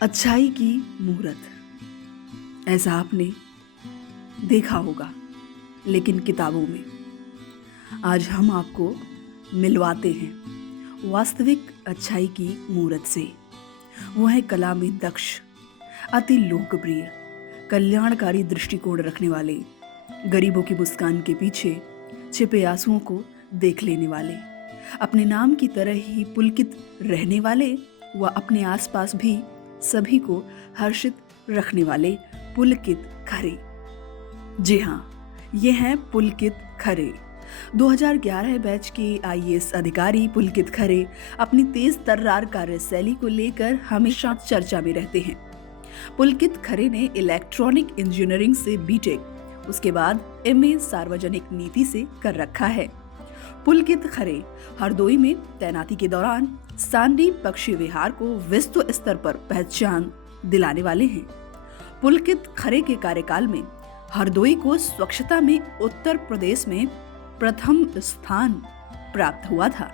अच्छाई की मूरत, ऐसा आपने देखा होगा लेकिन किताबों में। आज हम आपको मिलवाते हैं वास्तविक अच्छाई की मूरत से। वो है कला में दक्ष, अति लोकप्रिय, कल्याणकारी दृष्टिकोण रखने वाले, गरीबों की मुस्कान के पीछे छिपे आंसुओं को देख लेने वाले, अपने नाम की तरह ही पुलकित रहने वाले व अपने आसपास भी सभी को हर्षित रखने वाले पुलकित खरे। जी हाँ, ये हैं पुलकित खरे। 2011 बैच के आईएएस अधिकारी पुलकित खरे अपनी तेज तर्रार कार्यशैली को लेकर हमेशा चर्चा में रहते हैं। पुलकित खरे ने इलेक्ट्रॉनिक इंजीनियरिंग से बीटेक, उसके बाद एमए सार्वजनिक नीति से कर रखा है। पुलकित खरे हरदोई में तैनाती के दौरान सांडी पक्षी विहार को विश्व स्तर पर पहचान दिलाने वाले हैं। पुलकित खरे के कार्यकाल में हरदोई को स्वच्छता में उत्तर प्रदेश में प्रथम स्थान प्राप्त हुआ था।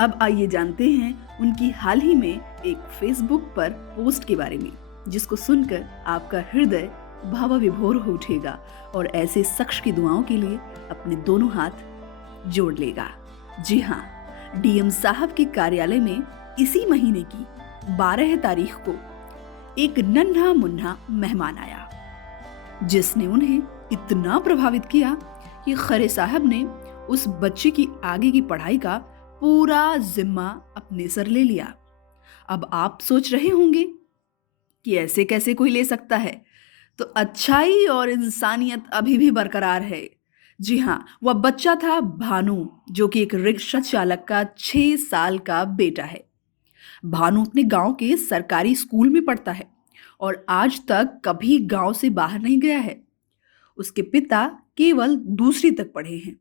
अब आइए जानते हैं उनकी हाल ही में एक फेसबुक पर पोस्ट के बारे में, जिसको सुनकर आपका हृदय भावाविभोर हो उठेगा और ऐसे शख्स की दुआओं के लिए अपने दोनों हाथ जोड़ लेगा। जी हाँ, डीएम साहब के कार्यालय में इसी महीने की 12 तारीख को एक नन्हा मुन्ना मेहमान आया, जिसने उन्हें इतना प्रभावित किया कि खरे साहब ने उस बच्चे की आगे की पढ़ाई का पूरा जिम्मा अपने सर ले लिया। अब आप सोच रहे होंगे कि ऐसे कैसे कोई ले सकता है, तो अच्छाई और इंसानियत अभी भी बरकरार है। जी हाँ, वह बच्चा था भानु, जो कि एक रिक्शा चालक का 6 साल का बेटा है। भानु अपने गांव के सरकारी स्कूल में पढ़ता है और आज तक कभी गांव से बाहर नहीं गया है। उसके पिता केवल दूसरी तक पढ़े हैं,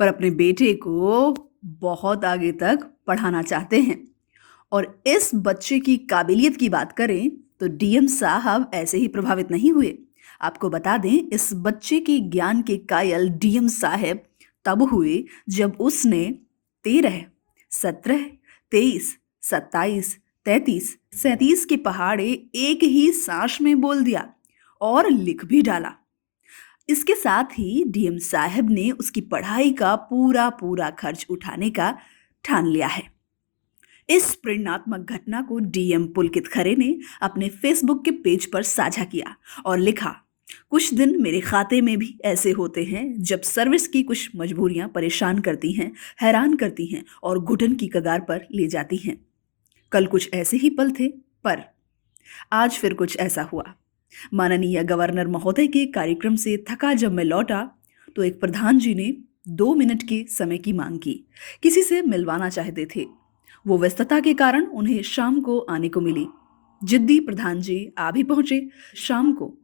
पर अपने बेटे को बहुत आगे तक पढ़ाना चाहते हैं। और इस बच्चे की काबिलियत की बात करें तो डीएम साहब ऐसे ही प्रभावित नहीं हुए। आपको बता दें, इस बच्चे के ज्ञान के कायल डीएम साहब तब हुए जब उसने 13, 17, 23, 27, 33, 37 के पहाड़े एक ही सांस में बोल दिया और लिख भी डाला। इसके साथ ही डीएम साहब ने उसकी पढ़ाई का पूरा खर्च उठाने का ठान लिया है। इस प्रेरणात्मक घटना को डीएम पुलकित खरे ने अपने फेसबुक के पेज पर साझा किया और लिखा, कुछ दिन मेरे खाते में भी ऐसे होते हैं जब सर्विस की कुछ मजबूरियां परेशान करती हैं, हैरान करती हैं और घुटन की कगार पर ले जाती हैं। कल कुछ ऐसे ही पल थे, पर आज फिर कुछ ऐसा हुआ। माननीय गवर्नर महोदय के कार्यक्रम से थका जब मैं लौटा तो एक प्रधान जी ने 2 मिनट के समय की मांग की। किसी से मिलवाना चाहते थे। वो व्यस्तता के कारण उन्हें शाम को आने को मिली। जिद्दी प्रधान जी आ भी पहुंचे। शाम को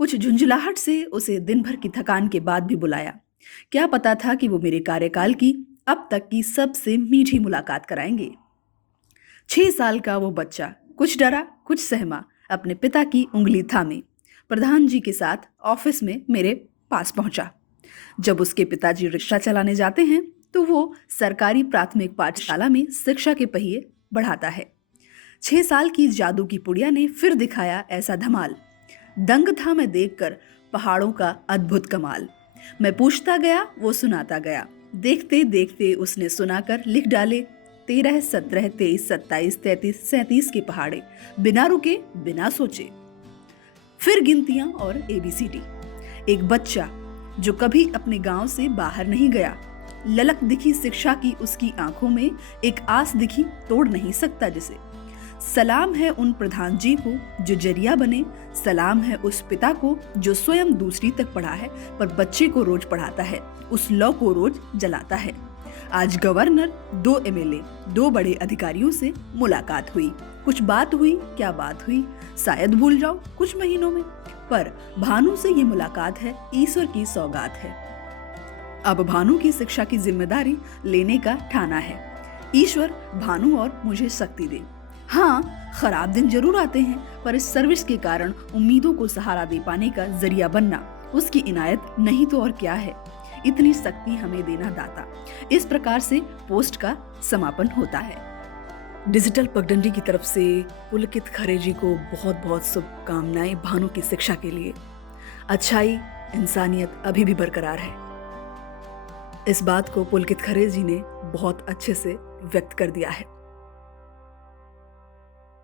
कुछ झुंझलाहट से उसे दिन भर की थकान के बाद भी बुलाया। क्या पता था कि वो मेरे कार्यकाल की अब तक की सबसे मीठी मुलाकात कराएंगे। 6 साल का वो बच्चा कुछ डरा कुछ सहमा अपने पिता की उंगली थामे प्रधान जी के साथ ऑफिस में मेरे पास पहुंचा। जब उसके पिताजी रिक्शा चलाने जाते हैं तो वो सरकारी प्राथमिक पाठशाला में शिक्षा के पहिए बढ़ाता है। 6 साल की जादू की पुड़िया ने फिर दिखाया ऐसा धमाल। दंग था मैं देखकर पहाड़ों का अद्भुत कमाल। मैं पूछता गया, वो सुनाता गया। देखते देखते उसने सुनाकर लिख डाले 13, 17, 23, 27, 33, 37 के पहाड़े, बिना रुके बिना सोचे। फिर गिनतियां और ABCD। एक बच्चा जो कभी अपने गांव से बाहर नहीं गया, ललक दिखी शिक्षा की उसकी आंखों में, एक आस दिखी तोड़ नहीं सकता जिसे। सलाम है उन प्रधान जी को जो जरिया बने, सलाम है उस पिता को जो स्वयं दूसरी तक पढ़ा है पर बच्चे को रोज पढ़ाता है, उस लौ को रोज जलाता है। आज गवर्नर, 2 MLA, 2 बड़े अधिकारियों से मुलाकात हुई। कुछ बात हुई, क्या बात हुई शायद भूल जाओ कुछ महीनों में, पर भानु से ये मुलाकात है, ईश्वर की सौगात है। अब भानु की शिक्षा की जिम्मेदारी लेने का ठाना है। ईश्वर भानु और मुझे शक्ति दे। हाँ, खराब दिन जरूर आते हैं, पर इस सर्विस के कारण उम्मीदों को सहारा दे पाने का जरिया बनना उसकी इनायत नहीं तो और क्या है। इतनी शक्ति हमें देना दाता। इस प्रकार से पोस्ट का समापन होता है। डिजिटल पगडंडी की तरफ से पुलकित खरे जी को बहुत बहुत शुभकामनाएं भानु की शिक्षा के लिए। अच्छाई, इंसानियत अभी भी बरकरार है। इस बात को पुलकित खरे जी ने बहुत अच्छे से व्यक्त कर दिया है।